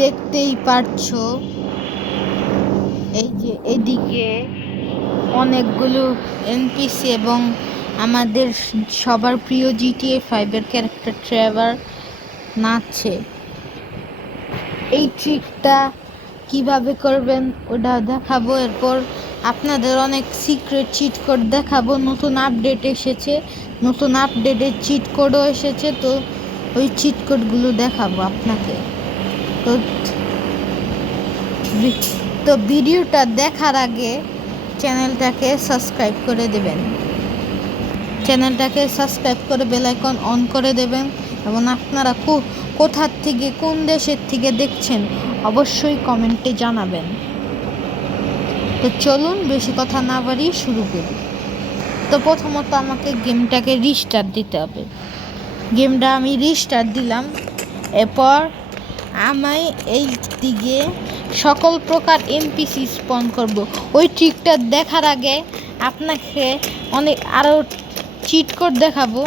দেখতেই পারছো এই যে এদিকে অনেকগুলো এনপিসি এবং আমাদের সবার প্রিয় GTA 5 এর ক্যারেক্টার ট্রেভার নাচছে। এই ট্রিকটা কিভাবে করবেন ওটা দেখাবো। এরপর আপনাদের অনেক সিক্রেট চিট কোড দেখাবো। নতুন আপডেট এসেছে, নতুন আপডেটের চিট কোডও এসেছে, তো ওই চিট কোডগুলো দেখাবো আপনাকে। তো তো ভিডিওটা দেখার আগে চ্যানেলটাকে সাবস্ক্রাইব করে দেবেন, চ্যানেলটাকে সাবস্ক্রাইব করে বেল আইকন অন করে দেবেন। এবং আপনারা কোথার থেকে, কোন দেশের থেকে দেখছেন অবশ্যই কমেন্টে জানাবেন। তো চলুন বেশি কথা না বাড়িয়ে শুরু করি। তো প্রথমত আমাকে গেমটাকে রিস্টার্ট দিতে হবে। গেমটা আমি রিস্টার্ট দিলাম। এরপর আমি এই দিকে সকল প্রকার এনপিসি স্পন করব। ওই ট্রিকটা দেখার আগে আপনাকে আরও চিট কোড দেখাবো।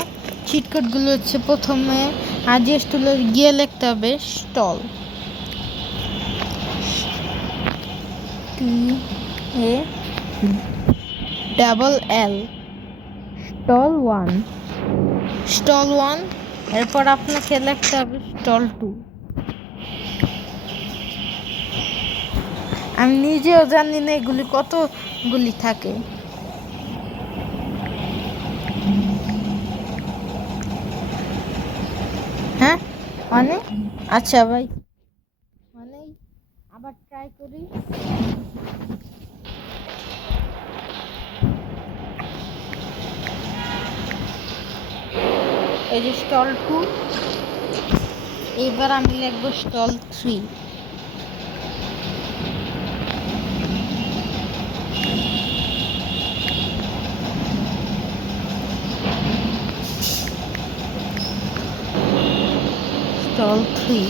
চিট কোডগুলো হচ্ছে, প্রথমে আজেস টুলে গিয়ে লিখতে হবে স্টল, TALL, স্টল 1। এরপর আপনাকে লিখতে হবে স্টল 2। আমি নিজেও জানি না এগুলি কতগুলি থাকে। হ্যাঁ মানে আচ্ছা ভাই, মানে আবার ট্রাই করি। এই যে স্টল 2, এবার আমি লিখবো স্টল 3। স্টল 3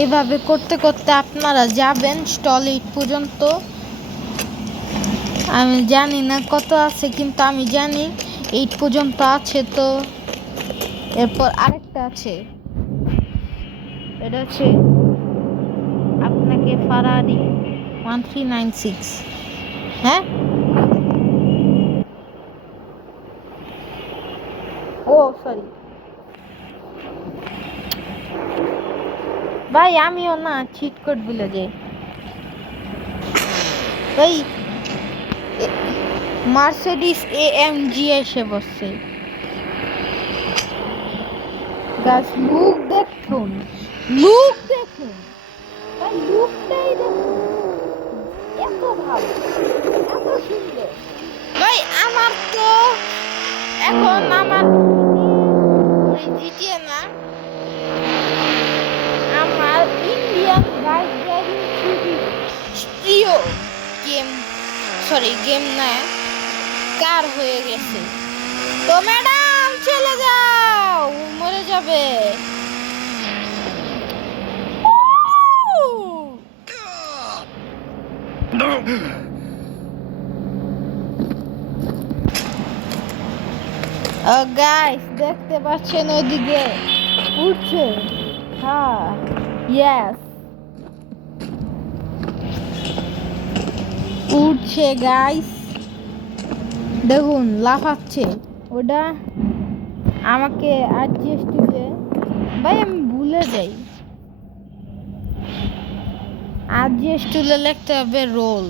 এইভাবে করতে করতে আপনারা যাবেন স্টল 8 পর্যন্ত। আমি জানি না কত আছে, কিন্তু আমি জানি 8 পর্যন্ত আছে। তো এরপর আরেকটা আছে, এটা হচ্ছে আপনাকে ফারারি 1396। হ্যাঁ, ও সরি ভাই, আমিও না চিট কোড ভুলে যাই ভাই। মার্সিডিজ AMG এসে বসছে। গাছ লুক দেখুন, লুক দেখুন ভাই, লুকটাই দেখুন, এত ভালো, এত সুন্দর ভাই। আমার তো এখন আমার জিটিএ না, আমার ইন্ডিয়ান বাইক ড্রাইভিং খুবই প্রিয় গেম, গেম না, কার হয়ে গেছে। তো ম্যাডাম চলে যাও, মরে যাবে। গাইস দেখতে পাচ্ছেন ওদিকে উঠছে, হ্যাঁ ইয়েস উঠছে গাইস, দেখুন লাফাচ্ছে। ওটা আমাকে অ্যাডজাস্ট দিলে ভাই, আমি ভুলে যাই। অ্যাডজাস্ট দিলে লিখতে হবে রোল।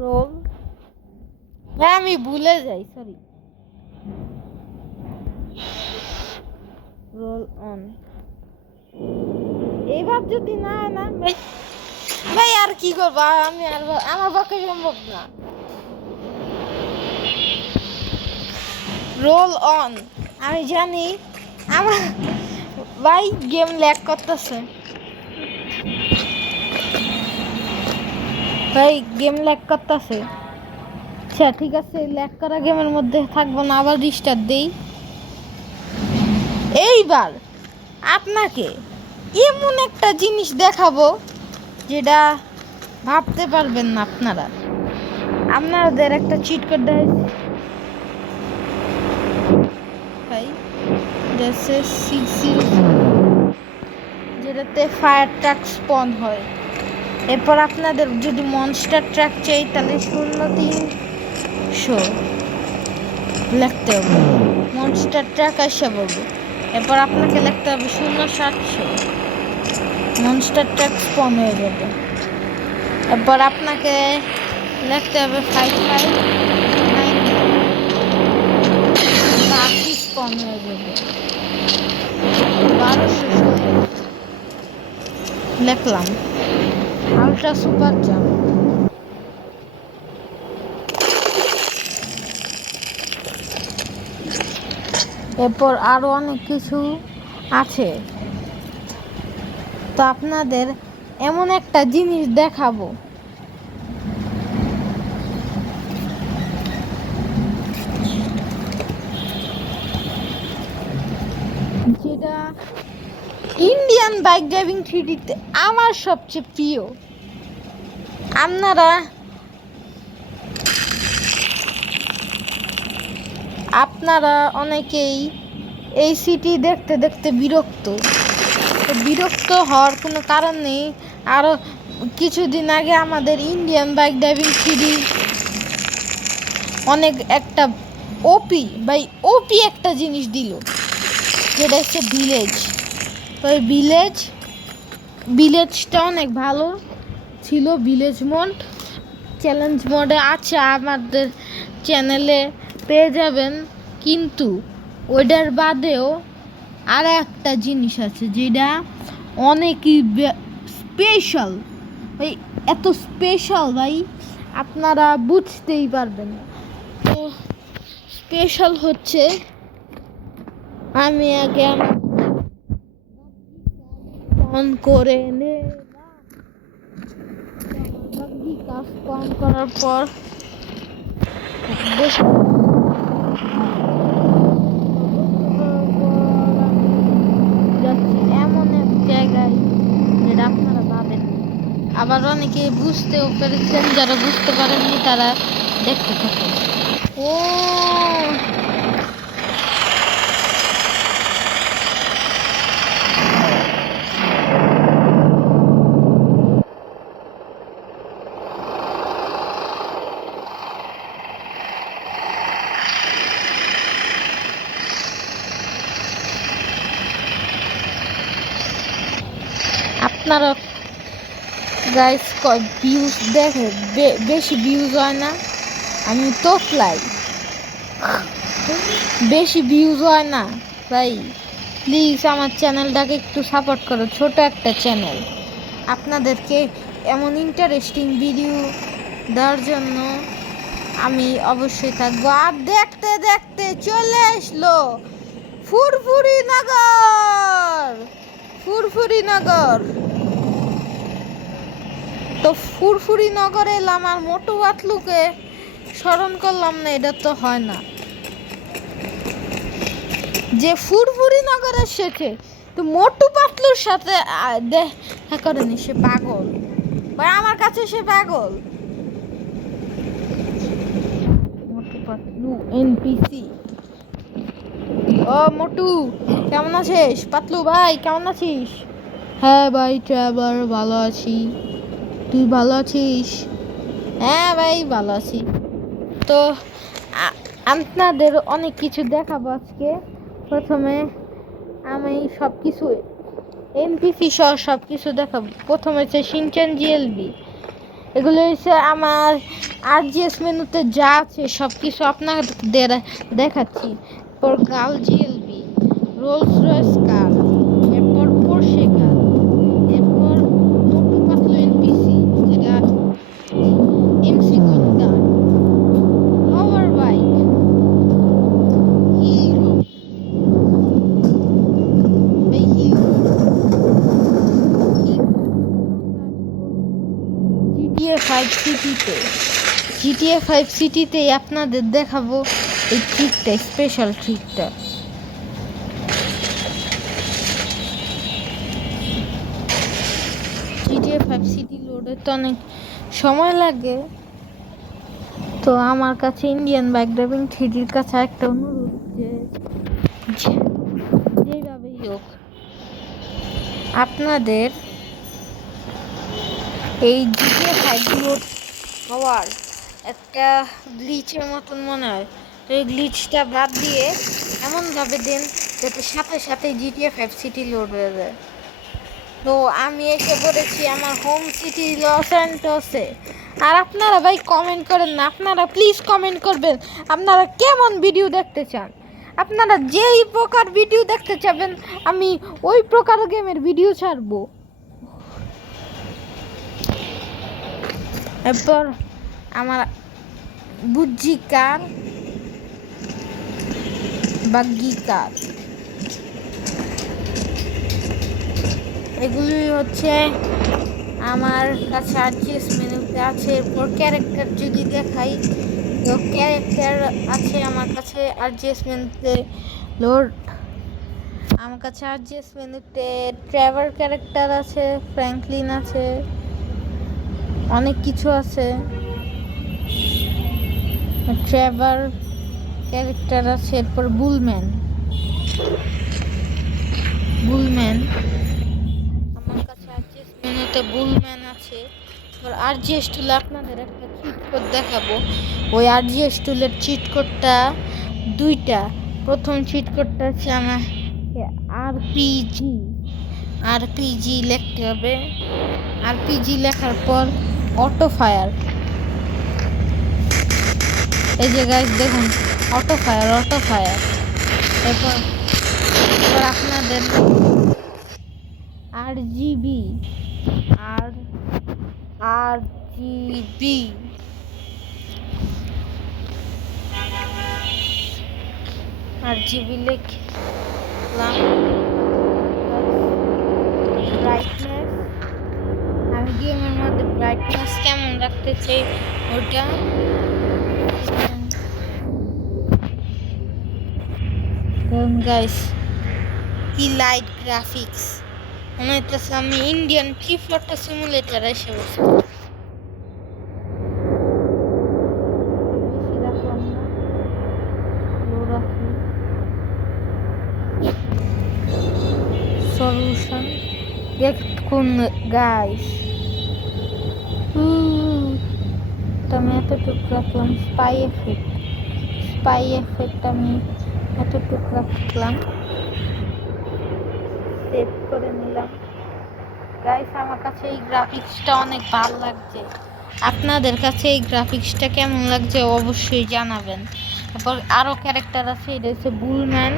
রোল ভাই, আমি ভুলে যাই, সরি। Roll on. এইবার যদি না ভাই, ভাই আর কি করবো, আমি আর আমার পক্ষে সম্ভব না। রোল অন, আমি জানি আমার ভাই গেম ল্যাগ করতেছে ভাই, গেম ল্যাগ করতেছে। আচ্ছা ঠিক আছে, ল্যাগ করা গেমের মধ্যে থাকবো না, আবার রিস্টার্ট দেই। এইবার আপনাকে এমন একটা জিনিস দেখাবো যেটা ভাবতে পারবেন না আপনারা। আপনাদের একটা চিট কোড দেখাইছি, আছে সিসি, যেটাতে ফায়ার ট্রাক স্পন হয়। এরপর আপনাদের যদি মনস্টার ট্রাক চাই তাহলে 0300 লিখতে হবে, মনস্টার ট্রাক আসা বলবো। এরপর আপনাকে লিখতে হবে 0700, মনস্টার ট্রাক স্পন হয়ে যাবে। এরপর আপনাকে লিখতে হবে 5590, বাকি স্পন হয়ে যাবে 1216 লিখলাম। আলট্রা সুপার জাম। এরপর আরো অনেক কিছু আছে। তো আপনাদের এমন একটা জিনিস দেখাবো যেটা ইন্ডিয়ান বাইক ড্রাইভিং 3Dতে আমার সবচেয়ে প্রিয়। আপনারা অনেকেই এই সিটি দেখতে দেখতে বিরক্ত হওয়ার কোনো কারণ নেই। আরও কিছুদিন আগে আমাদের ইন্ডিয়ান বাইক ড্রাইভিং 3D অনেক একটা ওপি একটা জিনিস দিল, যেটা হচ্ছে ভিলেজ। তো এই ভিলেজটা অনেক ভালো ছিল। ভিলেজ মোড চ্যালেঞ্জ মোডে আছে, আমাদের চ্যানেলে পেয়ে যাবেন। কিন্তু ওইটার বাদেও আর একটা জিনিস আছে যেটা অনেকই স্পেশাল। ওই এত স্পেশাল ভাই আপনারা বুঝতেই পারবেন না। তো স্পেশাল হচ্ছে, আমি আগে অন করে কাজ অন করার পর যাচ্ছি এমন এক জায়গায় যেটা আপনারা পাবেন। আবার অনেকে বুঝতেও পেরেছেন, যারা বুঝতে পারেননি তারা দেখতে থাকেন। ও আপনারা গাইস ভিউজ দেখে, বেশি ভিউজ হয় না, আমি তোতলাই, বেশি ভিউজ হয় না ভাই। প্লিজ আমার চ্যানেলটাকে একটু সাপোর্ট করো, ছোট একটা চ্যানেল। আপনাদেরকে এমন ইন্টারেস্টিং ভিডিও দেওয়ার জন্য আমি অবশ্যই থাকবো। আর দেখতে দেখতে চলে আসলো ফুরফুরিনগর। তো ফুরফুরিনগরে এলাম আর মোটু পাতলুকে স্মরণ করলাম না, এটা তো হয় না। যে ফুরফুরিনগরে শেখে তো মোটু পাতলুর সাথে দেখা করেনি, সে পাগল ভাই, আমার কাছে সে পাগল। মোটু পাতলু এনপিসি। ও মোটু কেমন আছিস? পাতলু ভাই কেমন আছিস? হ্যাঁ ভাই ট্রাভার ভালো আছি, তুই ভালো আছিস? হ্যাঁ ভাই ভালো আছি। তো আপনাদের অনেক কিছু দেখাবো আজকে। প্রথমে আমি সব কিছু এনপিসি সহ সব কিছু দেখাবো। প্রথমে হচ্ছে শিনচান জিএলবি, এগুলো হচ্ছে আমার আরজিএস মেনুতে যা আছে সব কিছু আপনাদের দেখাচ্ছি। এরপর গাল জিএলবি, রোলস রয়েস কার, এরপর পোর্শে কার, এরপর মোটু পাতলু এনপিসি যেটা এমসি কার, পাওয়ার বাইক, হিরো জিটিএ 5 সিটিতে আপনাদের দেখাবো এই ট্রিকটা, স্পেশাল ট্রিকটা। জিটিএ 5 সিটি লোডে তো অনেক সময় লাগে। তো আমার কাছে ইন্ডিয়ান বাইক ড্রাইভিং 3Dর কাছে একটা অনুরোধ, যে হোক, আপনাদের এই জিটিএ 5 লোড হওয়ার একটা গ্লিচের মতন মনে হয়, তো এই গ্লিচটা বাদ দিয়ে এমনভাবে দেন যাতে সাথে সাথে জিটিএ 5 সিটি লোড হয়ে যায়। তো আমি এসে পড়েছি আমার হোম সিটি লস অ্যান্টসে। আর আপনারা ভাই কমেন্ট করেন না, আপনারা প্লিজ কমেন্ট করবেন আপনারা কেমন ভিডিও দেখতে চান। আপনারা যেই প্রকার ভিডিও দেখতে চাবেন আমি ওই প্রকার গেমের ভিডিও ছাড়বো। এরপর আমার বুজ্জি কার বাগ্গি কার, এগুলি হচ্ছে আমার কাছে আরজিএস মেনুতে আছে। এরপর ক্যারেক্টার যদি দেখাই, তো ক্যারেক্টার আছে আমার কাছে আরজিএস মেনুতে লোড। আমার কাছে আরজিএস মেনুতে ট্রেভার ক্যারেক্টার আছে, ফ্র্যাঙ্কলিন আছে, অনেক কিছু আছে। ট্রেভার ক্যারেক্টার আছে, এরপর বুলম্যান আমার কাছে আরজিএস মেনুতে বুলম্যান আছে। আরজিএস টুলে আপনাদের একটা চিট কোড দেখাবো। ওই আরজিএস টুলের চিট কোডটা দুইটা। প্রথম চিট কোডটা হচ্ছে আমার আরপিজি লিখতে হবে। আরপিজি লেখার পর অটো ফায়ার, এই যে গাইস দেখুন অটো ফায়ার। এরপর আপনাদের আরজিবি লিখলাম। ব্রাইটনেস, আমি গেমের মধ্যে ব্রাইটনেস কেমন রাখতে চাই ওটা। গাইস কি লাইট গ্রাফিক্স, মনে হচ্ছে আমি ইন্ডিয়ান ট্রি ফটো সিমুলেটর এসে বসে। সলিউশন দেখুন গাইস, আমি এতটুকু রাখলাম। স্পাই এফেক্ট আমি এতটুকু রাখলাম, সেভ করে নিলাম। গাইস আমার কাছে এই গ্রাফিক্সটা অনেক ভালো লাগছে, আপনাদের কাছে এই গ্রাফিক্সটা কেমন লাগছে অবশ্যই জানাবেন। তারপর আরও ক্যারেক্টার আছে, এটা হচ্ছে বুলম্যান।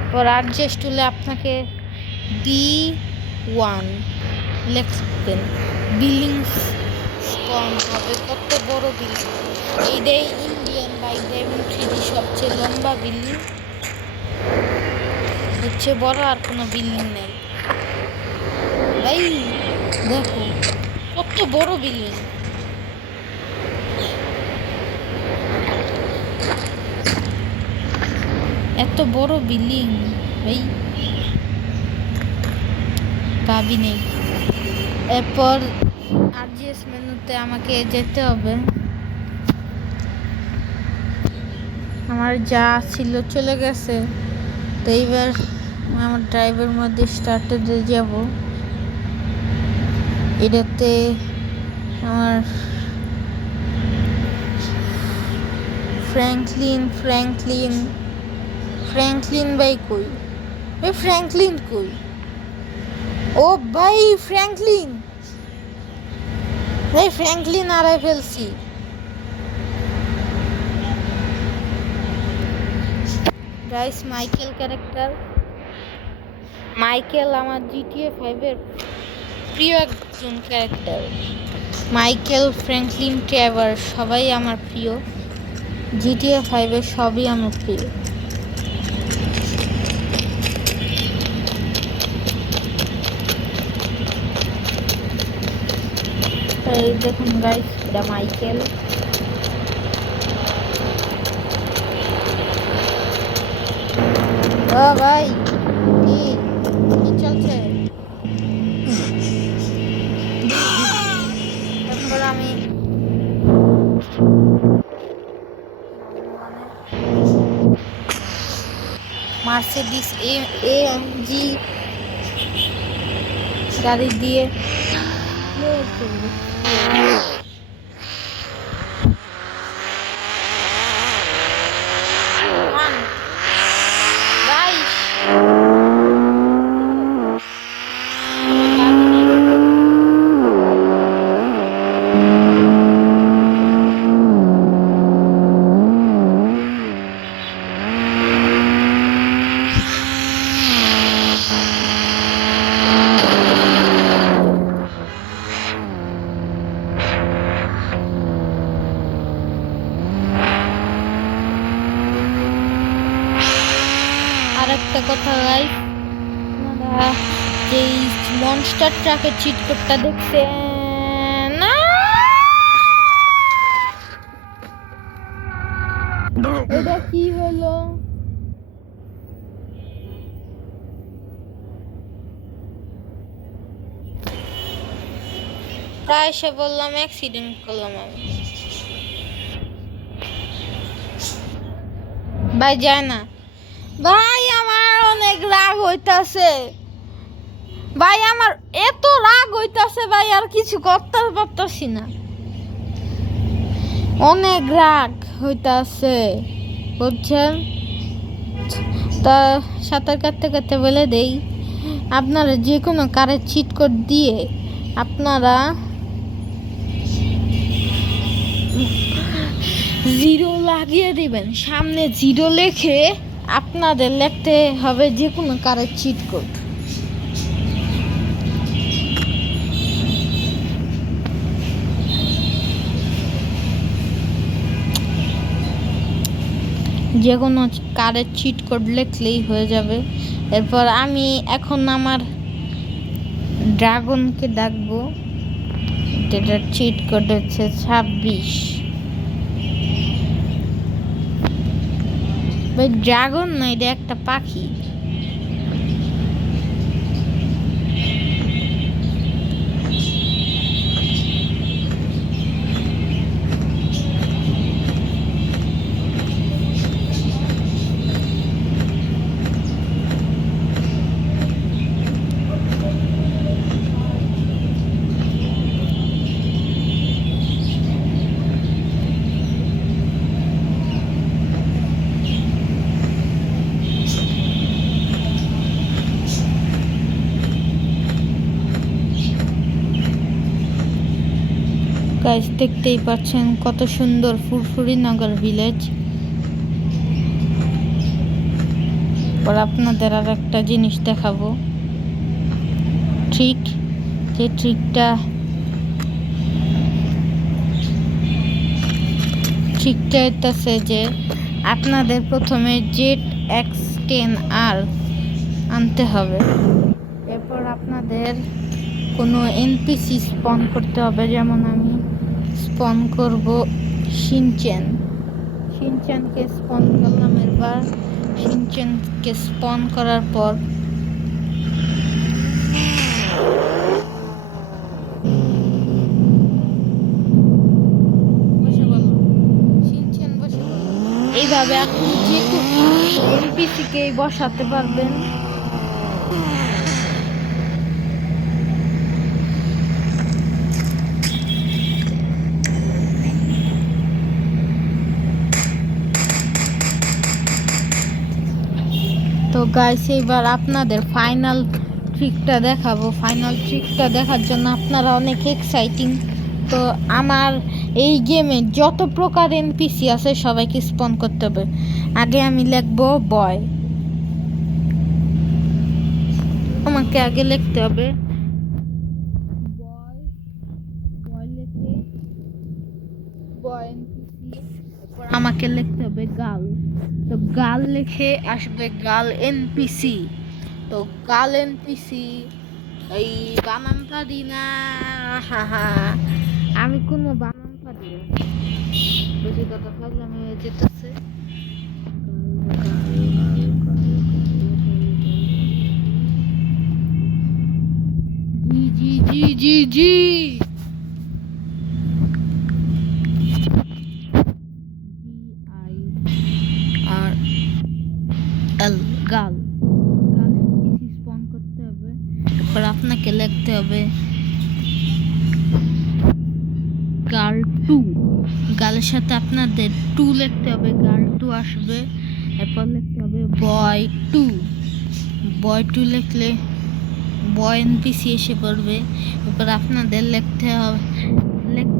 তারপর আরজিএস টুলে আপনাকে B1 লিখবেন, বিলিংস স্পন হবে। কত বড় বিল্ডিং, এইটাই ইন্ডিয়ান বাইক ড্রাইভিং 3D সবচেয়ে লম্বা বিল্ডিং, হচ্ছে বড় আর কোনো বিল্ডিং নেই ভাই। দেখো কত বড় বিল্ডিং, এত বড় বিল্ডিং ভাই ভাবি নেই। এরপর আরজিএস মেনুতে আমাকে যেতে হবে, আমার যা ছিল চলে গেছে। তো এইবার আমার ড্রাইভের মধ্যে স্টার্টে যাব। এটাতে আমার ফ্র্যাঙ্কলিন ভাই কই? ফ্র্যাঙ্কলিন কই? ও ভাই ফ্র্যাঙ্কলিন হারাই ফেলছি। গাইস মাইকেল ক্যারেক্টার, মাইকেল আমার জিটিএ 5 এর প্রিয় একজন ক্যারেক্টার। মাইকেল, ফ্র্যাঙ্কলিন, ট্রেভার সবাই আমার প্রিয়। জিটিএ 5 এর সবই আমার প্রিয়। এই দেখুন গাইস, এটা মাইকেল। ও ভাই কি চলছে? তারপর আমি মার্সিডিস এএমজি গাড়ি দিয়ে আরেকটা কথা গাইস, আপনারা যেই মনস্টার ট্রাকের চিট কোডটা দেখছেন না, এটা কি হলো? প্রায় সে বললাম অ্যাক্সিডেন্ট করলাম আমি। ভাই যায় না ভাই, আমার অনেক রাগ হইতাছে ভাই, আমার এত রাগ হইতাছে ভাই, আর কিছু করতে পারতাছি না, অনেক রাগ হইতাছে বুঝছেন। তা সাঁতার কাটতে কাটতে বলে দেই, আপনারা যে কোনো কারের চিট কোড দিয়ে আপনারা 0 লাগিয়ে দিবেন, সামনে 0 লিখে আপনাদের লিখতে হবে যে কোনো কারের চিট কোড। যে কোনো কারের চিট কোড লিখলেই হয়ে যাবে। এরপর আমি এখন আমার ড্রাগনকে ডাকবো, যেটার চিট কোড হচ্ছে 26। ভাই ড্রাগন না, এটা একটা পাখি। গাইস দেখতেই পাচ্ছেন কত সুন্দর ফুরফুরি নগর ভিলেজ। পর আপনাদের আর একটা জিনিস দেখাবো, ট্রিক। যে ট্রিকটা হইতেছে যে আপনাদের প্রথমে ZX10R আনতে হবে, এরপর আপনাদের কোনো এনপিসি স্পন করতে হবে। যেমন আমি স্পন করব শিনচ্যানকে স্পন করলাম। এবার শিনচ্যানকে স্পন করার পর এইভাবে আপনি যে কোনো এনপিসিকেই বসাতে পারবেন। তো গাইস এবার আপনাদের ফাইনাল ট্রিকটা দেখাবো। ফাইনাল ট্রিকটা দেখার জন্য আপনারা অনেক এক্সাইটিং। তো আমার এই গেমে যত প্রকার এনপিসি আছে সবাইকে স্পন করতে হবে। আগে আমি লিখবো বয়, আমাকে আগে লিখতে হবে বয় লিখে বয় এনপিসি, আমাকে লিখতে হবে গার্ল। তো গার্ল লিখে আসবে গার্ল এনপিসি। তো গার্ল এনপিসি এই বানান পারি না, আমি কোনো বানান পারি না, বেশি কথা বললে আমি যেতেছে। জি জি জি জি GIRL গাল এনপিসি স্পন করতে হবে। এরপর আপনাকে লিখতে হবে গার্ল 2, গার্লের সাথে আপনাদের 2 লিখতে হবে, গার্ল 2 আসবে। এরপর লিখতে হবে বয় 2, বয় 2 লিখলে বয় এনপিসি এসে পড়বে। এরপর আপনাদের লিখতে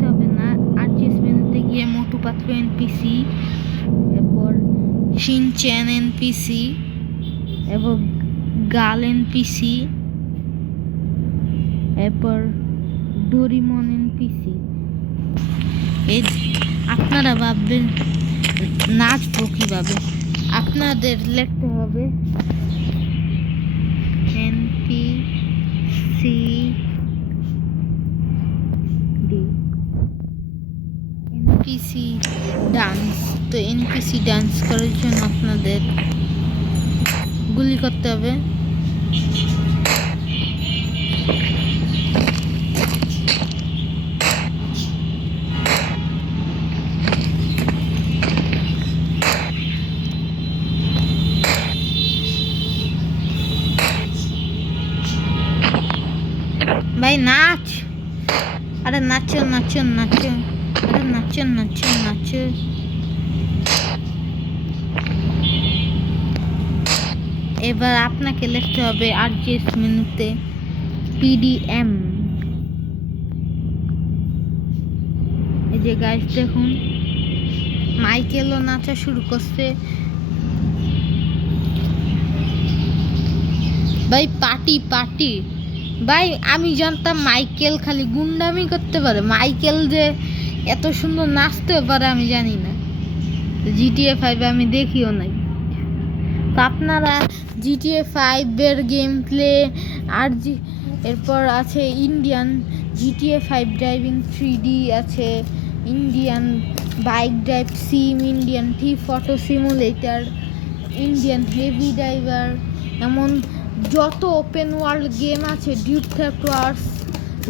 হবে না আরজিএস মেনুতে গিয়ে মোটু পাতলু এনপিসি, এরপর শিনচ্যান এনপিসি এবং গাল এনপিসি, এরপর ডোরিমন এনপিসি। আপনারা ভাববেন নাচবো কিভাবে, আপনাদের লিখতে হবে এনপিসি ডান্স। তো এনপিসি ডান্স করার জন্য আপনাদের গুলি করতে হবে। ভাই নাচ, আরে নাচো নাচো নাচো, আরে নাচো নাচো নাচো। এবার আপনাকে লিখতে হবে আরজিএস মেনুতে পিডিএম। এই যে গাইস দেখুন মাইকেলও নাচা শুরু করছে। ভাই পার্টি পার্টি। ভাই আমি জানতাম মাইকেল খালি গুন্ডামি করতে পারে, মাইকেল যে এত সুন্দর নাচতে পারে আমি জানি না। জিটিএ 5 আমি দেখিও নাই। তো আপনারা জিটিএ 5 গেম প্লে আর এরপর আছে ইন্ডিয়ান জিটিএ 5 ড্রাইভিং 3D আছে, Indian bike drive sim, Indian টি ফটো সিমুলেটর, ইন্ডিয়ান হেভি ড্রাইভার, এমন যত ওপেন ওয়ার্ল্ড গেম আছে, ডিউড থ্রেফট ওয়ার্স,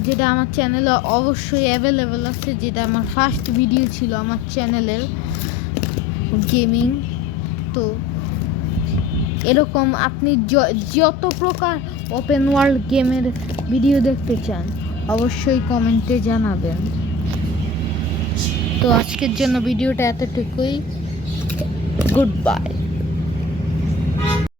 যেটা আমার চ্যানেলে অবশ্যই অ্যাভেলেবেল আছে, যেটা আমার ফার্স্ট ভিডিও ছিল আমার চ্যানেলের গেমিং। তো এরকম আপনি যত প্রকার ওপেন ওয়ার্ল্ড গেমের ভিডিও দেখতে চান অবশ্যই কমেন্টে জানাবেন। তো আজকের জন্য ভিডিওটা এতটুকুই, গুড বাই।